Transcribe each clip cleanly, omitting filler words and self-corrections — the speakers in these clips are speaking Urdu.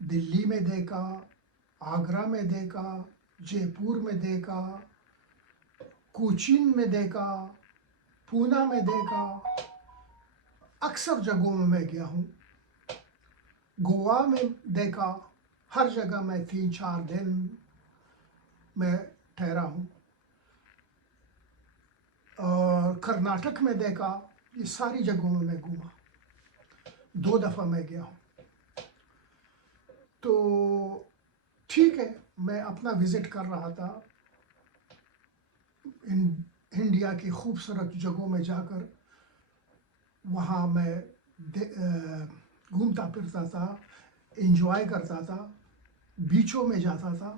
دلی میں دیکھا، آگرہ میں دیکھا، جے پور میں دیکھا، کوچین میں دیکھا، پونا میں دیکھا، اکثر جگہوں میں گیا ہوں. گوا میں دیکھا، ہر جگہ میں 3-4 دن میں ٹھہرا ہوں. اور کرناٹک میں دیکھا. یہ ساری جگہوں میں گھوما. 2 دفعہ میں گیا ہوں. تو ٹھیک ہے، میں اپنا وزٹ کر رہا تھا انڈیا کی خوبصورت جگہوں میں جا کر. وہاں میں گھومتا پھرتا تھا، انجوائے کرتا تھا، بیچوں میں جاتا تھا.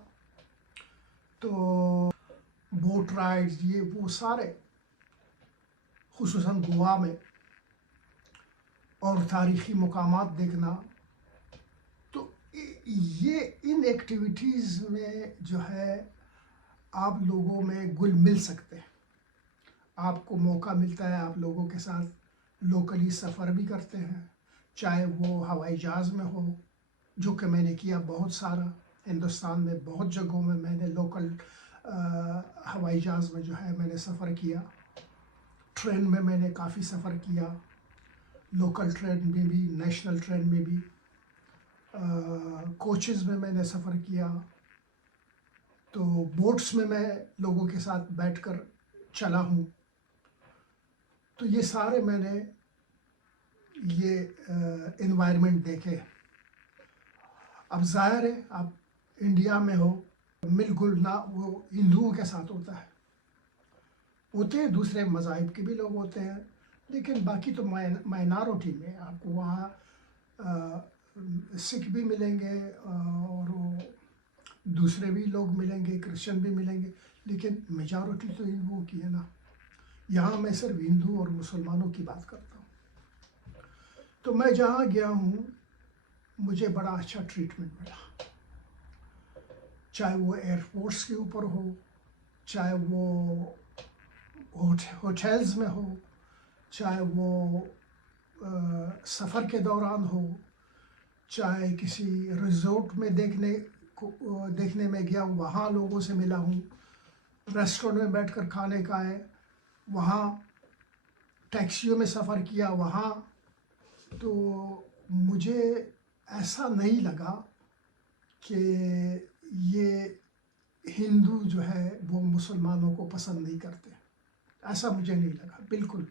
تو بوٹ رائڈز یہ وہ سارے، خصوصاً گوا میں، اور تاریخی مقامات دیکھنا. تو یہ ان ایکٹیویٹیز میں جو ہے آپ لوگوں میں گل مل سکتے ہیں. آپ کو موقع ملتا ہے، آپ لوگوں کے ساتھ لوکلی سفر بھی کرتے ہیں، چاہے وہ ہوائی جہاز میں ہو، جو کہ میں نے کیا بہت سارا. ہندوستان میں بہت جگہوں میں میں نے لوکل ہوائی جہاز میں جو ہے میں نے سفر کیا. ٹرین میں نے کافی سفر کیا، لوکل ٹرین میں بھی، نیشنل ٹرین میں بھی. کوچز میں نے سفر کیا. تو بوٹس میں لوگوں کے ساتھ بیٹھ کر چلا ہوں. تو یہ سارے میں نے یہ انوائرمنٹ دیکھے. اب ظاہر ہے آپ انڈیا میں ہو، مل گل نہ وہ ہندوؤں کے ساتھ ہوتا ہے. ہوتے ہیں دوسرے مذاہب کے بھی لوگ ہوتے ہیں، لیکن باقی تو مائنارٹی میں آپ کو وہاں سکھ بھی ملیں گے اور دوسرے بھی لوگ ملیں گے، کرسچن بھی ملیں گے، لیکن میجارٹی تو ہندوؤں کی ہے نا. یہاں میں صرف ہندو اور مسلمانوں کی بات کرتا ہوں. تو میں جہاں گیا ہوں مجھے بڑا اچھا ٹریٹمنٹ ملا، چاہے وہ ایئرپورٹس کے اوپر ہو، چاہے وہ ہوٹلز میں ہو، چاہے وہ سفر کے دوران ہو، چاہے کسی ریزورٹ میں دیکھنے میں گیا ہوں، وہاں لوگوں سے ملا ہوں. ریسٹورنٹ میں بیٹھ کر کھانے کھائے، وہاں ٹیکسیوں میں سفر کیا وہاں. تو مجھے ایسا نہیں لگا کہ یہ ہندو جو ہے وہ مسلمانوں کو پسند نہیں کرتے. ایسا مجھے نہیں لگا بالکل.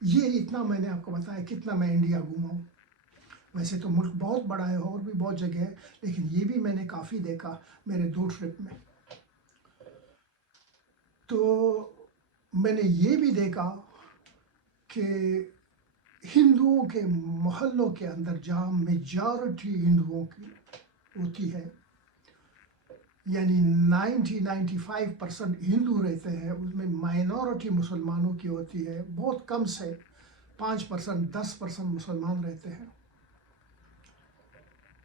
یہ اتنا میں نے آپ کو بتایا کتنا میں انڈیا گھوما ہوں. ویسے تو ملک بہت بڑا ہے اور بھی بہت جگہ ہے، لیکن یہ بھی میں نے کافی دیکھا میرے 2 ٹرپ میں. تو میں نے یہ بھی دیکھا کہ ہندوؤں کے محلوں کے اندر جہاں میجارٹی ہندوؤں کی ہوتی ہے، یعنی 90-95% ہندو رہتے ہیں، اس میں مائنورٹی مسلمانوں کی ہوتی ہے. بہت کم سے 5%، 10% مسلمان رہتے ہیں.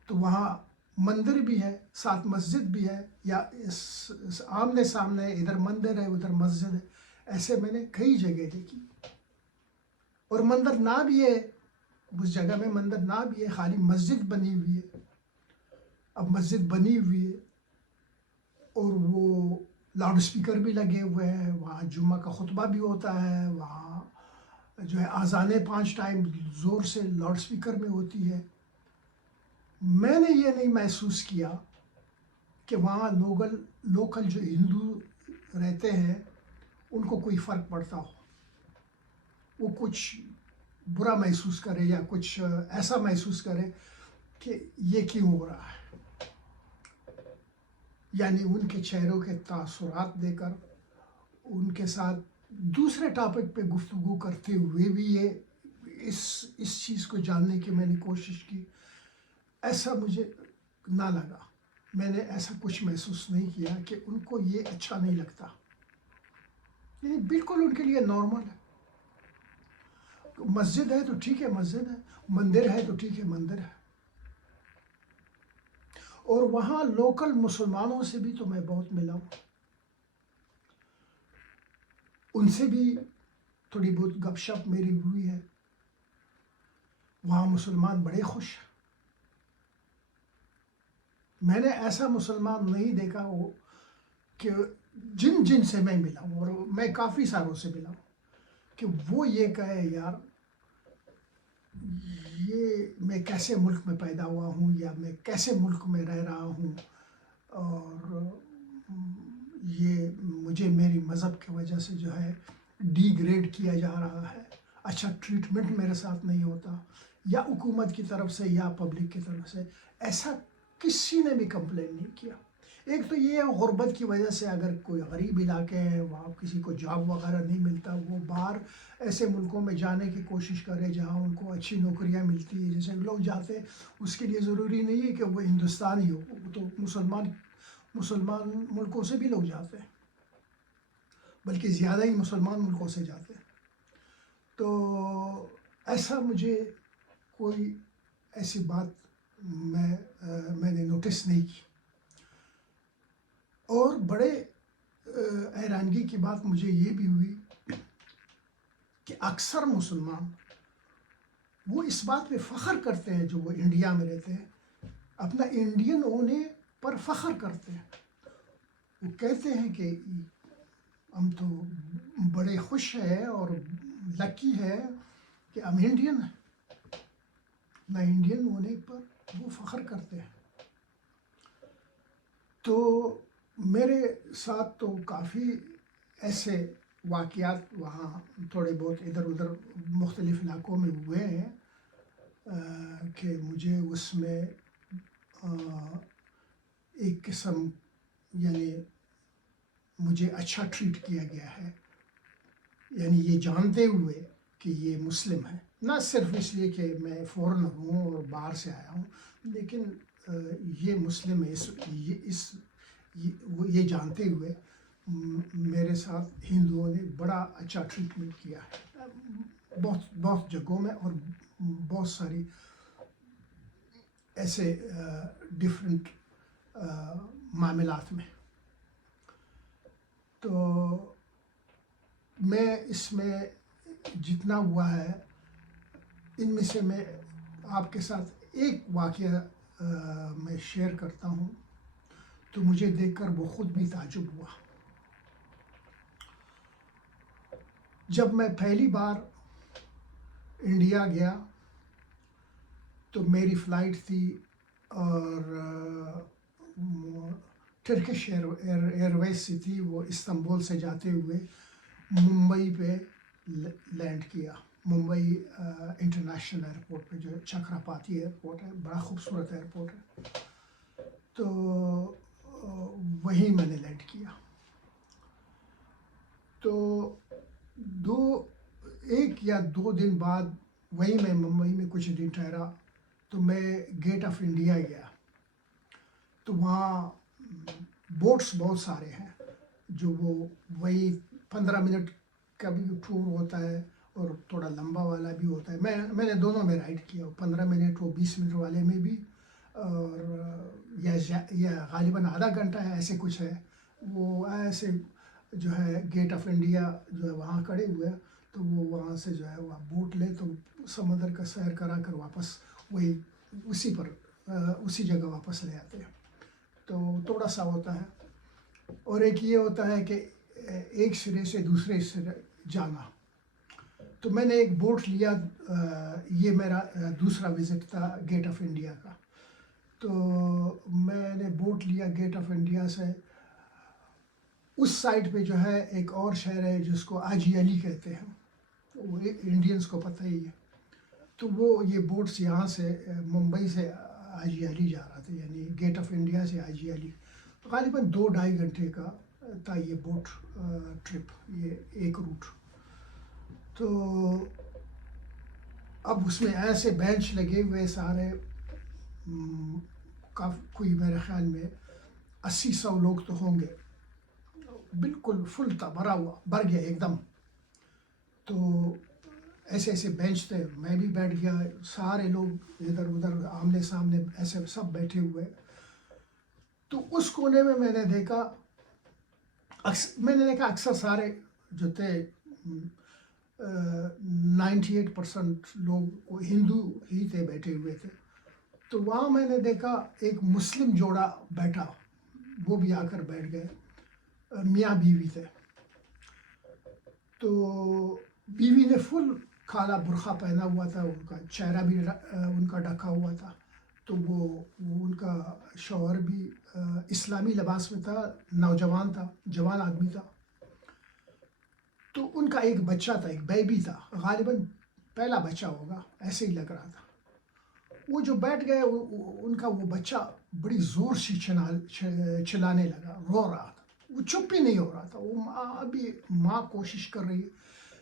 تو وہاں مندر بھی ہے، ساتھ مسجد بھی ہے، یا آمنے سامنے ادھر مندر ہے ادھر مسجد ہے. ایسے میں نے کئی جگہ دیکھی. اور مندر نہ بھی ہے، اس جگہ میں مندر نہ بھی ہے، خالی مسجد بنی ہوئی ہے. اب مسجد بنی ہوئی ہے اور وہ لاؤڈ اسپیکر بھی لگے ہوئے ہیں، وہاں جمعہ کا خطبہ بھی ہوتا ہے، وہاں جو ہے اذانیں 5 ٹائم زور سے لاؤڈ اسپیکر میں ہوتی ہے. میں نے یہ نہیں محسوس کیا کہ وہاں لوکل جو ہندو رہتے ہیں ان کو کوئی فرق پڑتا ہو، وہ کچھ برا محسوس کرے یا کچھ ایسا محسوس کرے کہ یہ کیوں ہو رہا ہے. یعنی ان کے چہروں کے تاثرات دے کر ان کے ساتھ دوسرے ٹاپک پہ گفتگو کرتے ہوئے بھی یہ اس چیز کو جاننے کی میں نے کوشش کی. ایسا مجھے نہ لگا، میں نے ایسا کچھ محسوس نہیں کیا کہ ان کو یہ اچھا نہیں لگتا. یعنی بالکل ان کے لیے نارمل ہے. مسجد ہے تو ٹھیک ہے مسجد ہے، مندر ہے تو ٹھیک ہے مندر ہے. اور وہاں لوکل مسلمانوں سے بھی تو میں بہت ملا ہوں، ان سے بھی تھوڑی بہت گپ شپ میری ہوئی ہے. وہاں مسلمان بڑے خوش ہیں. میں نے ایسا مسلمان نہیں دیکھا وہ کہ جن سے میں ملا ہوں، اور میں کافی ساروں سے ملا ہوں، کہ وہ یہ کہے یار یہ میں کیسے ملک میں پیدا ہوا ہوں، یا میں کیسے ملک میں رہ رہا ہوں، اور یہ مجھے میری مذہب کی وجہ سے جو ہے ڈی گریڈ کیا جا رہا ہے، اچھا ٹریٹمنٹ میرے ساتھ نہیں ہوتا، یا حکومت کی طرف سے یا پبلک کی طرف سے، ایسا کسی نے بھی کمپلین نہیں کیا۔ ایک تو یہ غربت کی وجہ سے اگر کوئی غریب علاقے ہیں وہاں کسی کو جاب وغیرہ نہیں ملتا، وہ باہر ایسے ملکوں میں جانے کی کوشش کرے جہاں ان کو اچھی نوکریاں ملتی ہیں، جیسے لوگ جاتے ہیں، اس کے لیے ضروری نہیں ہے کہ وہ ہندوستانی ہو، وہ تو مسلمان ملکوں سے بھی لوگ جاتے ہیں، بلکہ زیادہ ہی مسلمان ملکوں سے جاتے ہیں۔ تو ایسا مجھے کوئی ایسی بات میں نے نوٹس نہیں کی، اور بڑے حیرانگی کی بات مجھے یہ بھی ہوئی کہ اکثر مسلمان وہ اس بات پہ فخر کرتے ہیں، جو وہ انڈیا میں رہتے ہیں، اپنا انڈین ہونے پر فخر کرتے ہیں، وہ کہتے ہیں کہ ہم تو بڑے خوش ہیں اور لکی ہے کہ ہم انڈین ہیں، نہ انڈین ہونے پر وہ فخر کرتے ہیں۔ تو میرے ساتھ تو کافی ایسے واقعات وہاں تھوڑے بہت ادھر ادھر مختلف علاقوں میں ہوئے ہیں کہ مجھے اس میں ایک قسم یعنی مجھے اچھا ٹریٹ کیا گیا ہے، یعنی یہ جانتے ہوئے کہ یہ مسلم ہے، نہ صرف اس لیے کہ میں فورنر ہوں اور باہر سے آیا ہوں، لیکن یہ مسلم ہے، یہ جانتے ہوئے میرے ساتھ ہندوؤں نے بڑا اچھا ٹریٹمنٹ کیا ہے، بہت جگہوں میں اور بہت ساری ایسے ڈفرینٹ معاملات میں۔ تو میں اس میں جتنا ہوا ہے ان میں سے میں آپ کے ساتھ ایک واقعہ میں شیئر کرتا ہوں، تو مجھے دیکھ کر وہ خود بھی تعجب ہوا۔ جب میں پہلی بار انڈیا گیا تو میری فلائٹ تھی، اور ٹرکش ایئر ویز سے تھی، وہ استنبول سے جاتے ہوئے ممبئی پہ لینڈ کیا، ممبئی انٹرنیشنل ایئرپورٹ پہ، جو چکراپاتی ایئرپورٹ ہے، بڑا خوبصورت ایئرپورٹ ہے، تو وہیں میں نے لینڈ کیا۔ تو ایک یا دو دن بعد وہیں میں ممبئی میں کچھ دن ٹھہرا، تو میں گیٹ آف انڈیا گیا، تو وہاں بوٹس بہت سارے ہیں، جو وہی 15 منٹ کا بھی ٹور ہوتا ہے اور تھوڑا لمبا والا بھی ہوتا ہے، میں نے دونوں میں رائڈ کیا، 15 منٹ وہ 20 منٹ والے میں بھی، اور یا غالباً آدھا گھنٹہ ہے ایسے کچھ ہے، وہ ایسے جو ہے گیٹ آف انڈیا جو ہے وہاں کھڑے ہوئے، تو وہ وہاں سے جو ہے وہ بوٹ لے تو سمندر کا سیر کرا کر واپس وہی اسی جگہ واپس لے آتے ہیں، تو تھوڑا سا ہوتا ہے۔ اور ایک یہ ہوتا ہے کہ ایک سرے سے دوسرے سرے جانا، تو میں نے ایک بوٹ لیا، یہ میرا دوسرا وزٹ تھا گیٹ آف انڈیا کا، تو میں نے بوٹ لیا گیٹ آف انڈیا سے، اس سائڈ پہ جو ہے ایک اور شہر ہے جس کو حاجی علی کہتے ہیں، وہ انڈینس کو پتہ ہی ہے، تو وہ یہ بوٹس یہاں سے ممبئی سے حاجی علی جا رہا تھا، یعنی گیٹ آف انڈیا سے حاجی علی، غالباً 2-2.5 گھنٹے کا تھا یہ بوٹ ٹرپ، یہ ایک روٹ۔ تو اب اس میں ایسے بینچ لگے ہوئے سارے، کوئی میرے خیال میں 80-100 لوگ تو ہوں گے، بالکل فل تھا، بھرا ہوا، بھر گیا ایک دم، تو ایسے بینچ تھے، میں بھی بیٹھ گیا، سارے لوگ ادھر ادھر آمنے سامنے ایسے سب بیٹھے ہوئے، تو اس کونے میں نے دیکھا اکثر سارے جو تھے 98% لوگ وہ ہندو ہی تھے، بیٹھے ہوئے تھے، تو وہاں میں نے دیکھا ایک مسلم جوڑا بیٹھا، وہ بھی آ کر بیٹھ گئے، میاں بیوی تھے. تو بیوی نے فل کالا برقع پہنا ہوا تھا، ان کا چہرہ بھی ان کا ڈھکا ہوا تھا. تو وہ ان کا شوہر بھی اسلامی لباس میں تھا، نوجوان تھا، جوان آدمی تھا. تو ان کا ایک بچہ تھا، ایک بیبی تھا، غالباً پہلا بچہ ہوگا، ایسے ہی لگ رہا تھا. وہ جو بیٹھ گئے، ان کا وہ بچہ بڑی زور سے چلانے لگا، رو رہا تھا. وہ چپ ہی نہیں ہو رہا تھا. وہ ابھی ماں کوشش کر رہی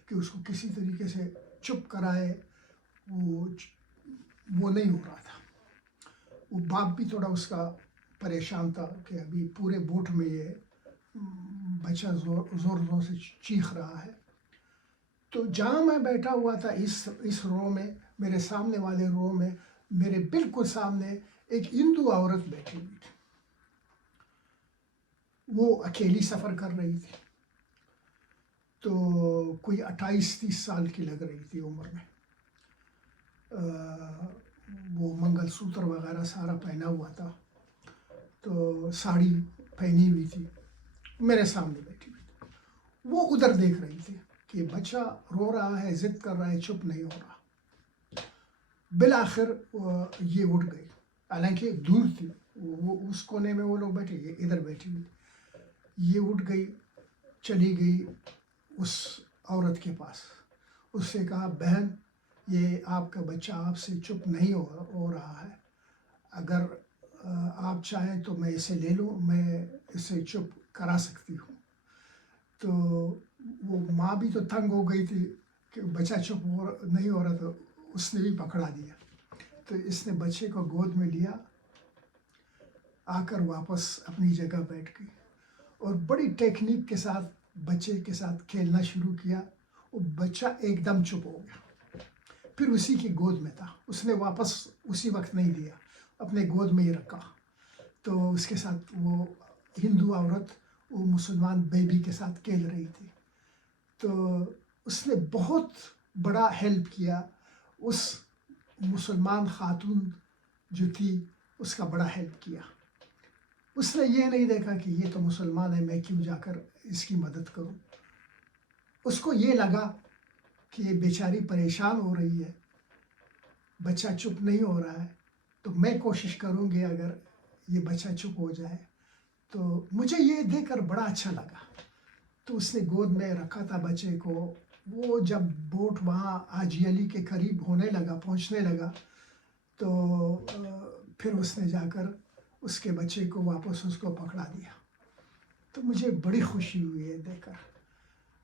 کہ اس کو کسی طریقے سے چپ کرائے، وہ نہیں ہو رہا تھا. وہ باپ بھی تھوڑا اس کا پریشان تھا کہ ابھی پورے بوٹ میں یہ بچہ زور سے چیخ رہا ہے. تو جہاں میں بیٹھا ہوا تھا اس رو میں، میرے سامنے والے رو میں، میرے بالکل سامنے ایک ہندو عورت بیٹھی ہوئی تھی. وہ اکیلی سفر کر رہی تھی. تو کوئی 28-30 سال کی لگ رہی تھی عمر میں. وہ منگل سوتر وغیرہ سارا پہنا ہوا تھا، تو ساڑی پہنی ہوئی تھی، میرے سامنے بیٹھی ہوئی تھی. وہ ادھر دیکھ رہی تھی کہ بچہ رو رہا ہے، ضد کر رہا ہے، چپ نہیں ہو رہا. بالآخر یہ اٹھ گئی، حالانکہ دور تھی، وہ اس کونے میں وہ لوگ بیٹھے، یہ ادھر بیٹھی ہوئی. یہ اٹھ گئی، چلی گئی اس عورت کے پاس. اس سے کہا، بہن یہ آپ کا بچہ آپ سے چپ نہیں ہو رہا ہے، اگر آپ چاہیں تو میں اسے لے لوں، میں اسے چپ کرا سکتی ہوں. تو وہ ماں بھی تو تنگ ہو گئی تھی کہ بچہ چپ نہیں ہو رہا، تو اس نے بھی پکڑا دیا. تو اس نے بچے کو گود میں لیا، آ کر واپس اپنی جگہ بیٹھ گئی اور بڑی ٹیکنیک کے ساتھ بچے کے ساتھ کھیلنا شروع کیا. وہ بچہ ایک دم چپ ہو گیا، پھر اسی کی گود میں تھا. اس نے واپس اسی وقت نہیں دیا، اپنے گود میں ہی رکھا. تو اس کے ساتھ وہ ہندو عورت وہ مسلمان بیبی کے ساتھ کھیل رہی تھی. تو اس نے بہت بڑا ہیلپ کیا. اس مسلمان خاتون جو تھی اس کا بڑا ہیلپ کیا. اس نے یہ نہیں دیکھا کہ یہ تو مسلمان ہے، میں کیوں جا کر اس کی مدد کروں. اس کو یہ لگا کہ یہ بیچاری پریشان ہو رہی ہے، بچہ چپ نہیں ہو رہا ہے، تو میں کوشش کروں گی اگر یہ بچہ چپ ہو جائے. تو مجھے یہ دیکھ کر بڑا اچھا لگا. تو اس نے گود میں رکھا تھا بچے کو. وہ جب بوٹ وہاں حاجی علی کے قریب پہنچنے لگا، تو پھر اس نے جا کر اس کے بچے کو واپس اس کو پکڑا دیا. تو مجھے بڑی خوشی ہوئی ہے دیکھ کر.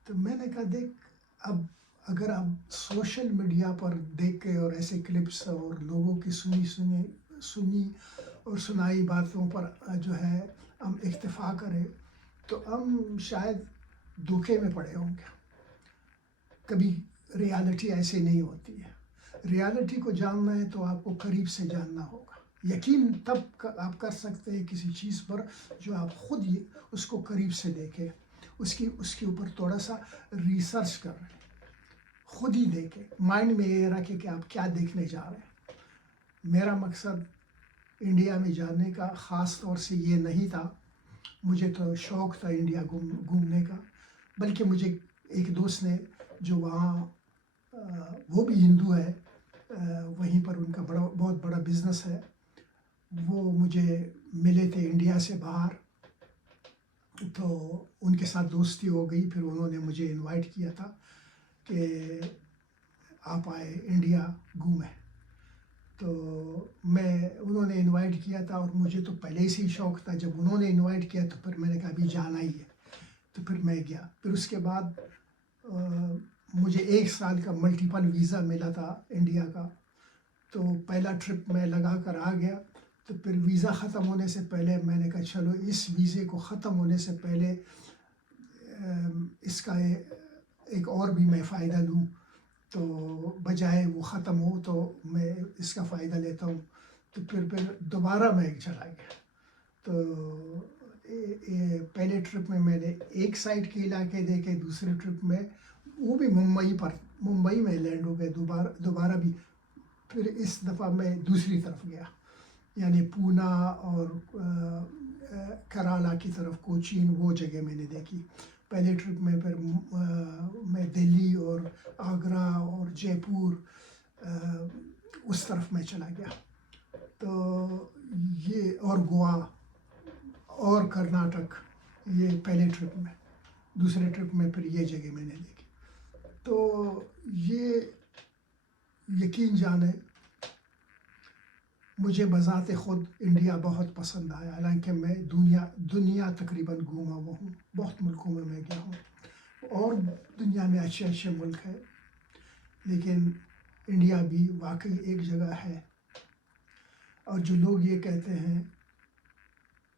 تو میں نے کہا، دیکھ، اب اگر ہم سوشل میڈیا پر دیکھ کے اور ایسے کلپس اور لوگوں کی سنی اور سنائی باتوں پر جو ہے ہم اکتفا کریں، تو ہم شاید دھوکے میں پڑے ہوں گے. کبھی ریالٹی ایسے نہیں ہوتی ہے. ریالٹی کو جاننا ہے تو آپ کو قریب سے جاننا ہوگا. یقین تب آپ کر سکتے ہیں کسی چیز پر جو آپ خود اس کو قریب سے دیکھیں، اس کے اوپر تھوڑا سا ریسرچ کر رہے ہیں، خود ہی دیکھیں، مائنڈ میں یہ رکھیں کہ آپ کیا دیکھنے جا رہے ہیں. میرا مقصد انڈیا میں جانے کا خاص طور سے یہ نہیں تھا. مجھے تو شوق تھا انڈیا گھومنے کا، بلکہ مجھے ایک دوست نے جو وہاں وہ بھی ہندو ہے، وہیں پر ان کا بہت بڑا بزنس ہے، وہ مجھے ملے تھے انڈیا سے باہر. تو ان کے ساتھ دوستی ہو گئی. پھر انہوں نے مجھے انوائٹ کیا تھا کہ آپ آئے انڈیا گھومیں. تو انہوں نے انوائٹ کیا تھا اور مجھے تو پہلے سے ہی شوق تھا. جب انہوں نے انوائٹ کیا تو پھر میں نے کہا ابھی جانا ہی ہے. تو پھر میں گیا. پھر اس کے بعد مجھے 1 سال کا ملٹیپل ویزا ملا تھا انڈیا کا. تو پہلا ٹرپ میں لگا کر آ گیا. تو پھر ویزا ختم ہونے سے پہلے میں نے کہا چلو اس ویزے کو ختم ہونے سے پہلے اس کا ایک اور بھی میں فائدہ لوں، تو بجائے وہ ختم ہو تو میں اس کا فائدہ لیتا ہوں. تو پھر دوبارہ میں چلا گیا. تو پہلے ٹرپ میں نے ایک سائڈ کے علاقے دیکھے، دوسرے ٹرپ میں وہ بھی ممبئی میں لینڈ ہو گئے دوبارہ بھی. پھر اس دفعہ میں دوسری طرف گیا. یعنی پونا اور کرالا کی طرف کوچین وہ جگہ میں نے دیکھی پہلے ٹرپ میں. پھر میں دلی اور آگرہ اور جے پور اس طرف میں چلا گیا. تو یہ اور گوا اور کرناٹک یہ پہلے ٹرپ میں. دوسرے ٹرپ میں پھر یہ جگہ میں نے دیکھی. تو یہ یقین جانے مجھے بذات خود انڈیا بہت پسند آیا. حالانکہ میں دنیا تقریباً گھوما ہوا ہوں, بہت ملکوں میں گیا ہوں اور دنیا میں اچھے اچھے ملک ہیں, لیکن انڈیا بھی واقعی ایک جگہ ہے. اور جو لوگ یہ کہتے ہیں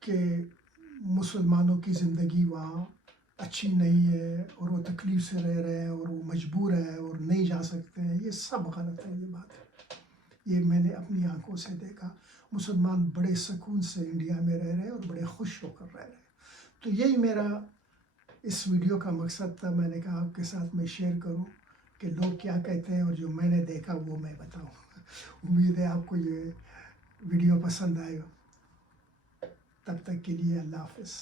کہ مسلمانوں کی زندگی وہاں اچھی نہیں ہے اور وہ تکلیف سے رہ رہے ہیں اور وہ مجبور ہے اور نہیں جا سکتے ہیں, یہ سب غلط ہے. یہ بات ہے, یہ میں نے اپنی آنکھوں سے دیکھا. مسلمان بڑے سکون سے انڈیا میں رہ رہے ہیں اور بڑے خوش ہو کر رہ رہے ہیں. تو یہی میرا اس ویڈیو کا مقصد تھا. میں نے کہا آپ کے ساتھ میں شیئر کروں کہ لوگ کیا کہتے ہیں اور جو میں نے دیکھا وہ میں بتاؤں. امید ہے آپ کو یہ ویڈیو پسند آئے گا. تب تک کے لیے اللہ حافظ.